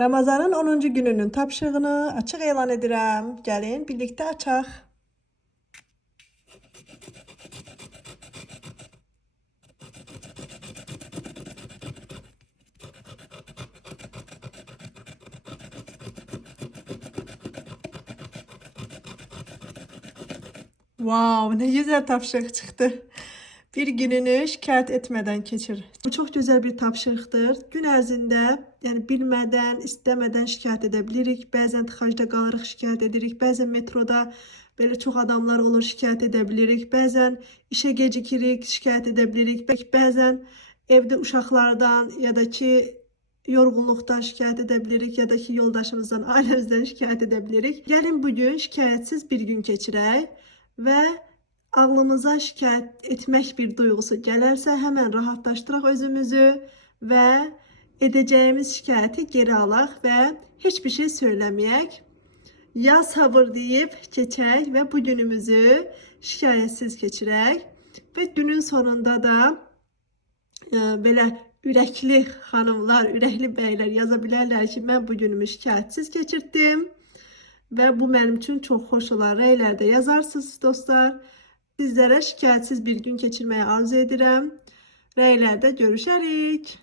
Ramazanın 10-cu gününün tapşırığını açıq elan edirəm. Gəlin, birlikdə açaq. Wow, ne güzel tapşırıq çıxdı. Bir gününü şikayət etmədən keçir. Bu çox gözəl bir tapşırıqdır. Gün ərzində, yəni bilmədən, istəmədən şikayət edə bilirik. Bəzən tıxacda qalırıq, şikayət edirik. Bəzən metroda belə çox adamlar olur, şikayət edə bilirik. Bəzən işə gecikirik, şikayət edə bilirik. Bəzən evdə uşaqlardan ya da ki yorğunluqdan şikayət edə bilirik ya da ki yoldaşımızdan, ailəmizdən şikayət edə bilirik. Gəlin bugün şikayətsiz bir gün keçirək və ağlımıza şikayət etmək bir duyğusu gələrsə, həmən rahatlaşdıraq özümüzü və edəcəyimiz şikayəti geri alaq və heç bir şey söyləməyək. Ya sabır deyib keçək və bu günümüzü şikayətsiz keçirək və günün sonunda da belə ürəkli xanımlar, ürəkli bəylər yaza bilərlər ki, mən bu günümü şikayətsiz keçirdim və bu mənim üçün çox xoş olar. Rəylərdə yazarsınız dostlar. Sizlərə şikayətsiz bir gün keçirməyi arzu edirəm. Rəylərdə görüşərik.